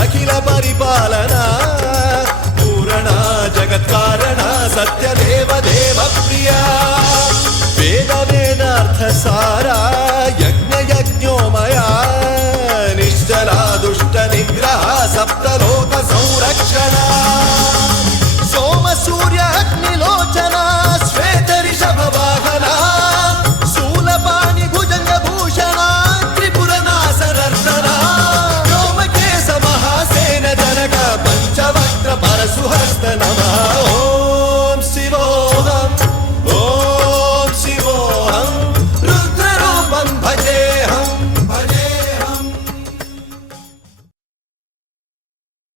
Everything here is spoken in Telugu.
అఖిల పరిపాలన పూరణ జగత్కారణ సత్యదేవ దేవ ప్రియ వేద వేదార్థ సారా యజ్ఞ యజ్ఞోమయా నిశ్చలా దుష్ట నిగ్రహ సప్తలోక సంరక్షణ సోమ సూర్య అగ్నిలోచన శ్వేత రిషభ వాహన శూలపాణి భుజంగ భూషణ త్రిపుర నాశనర్దన వ్యోమకేశ మహాసేన జనక పంచవక్ర పరశుహస్త నమః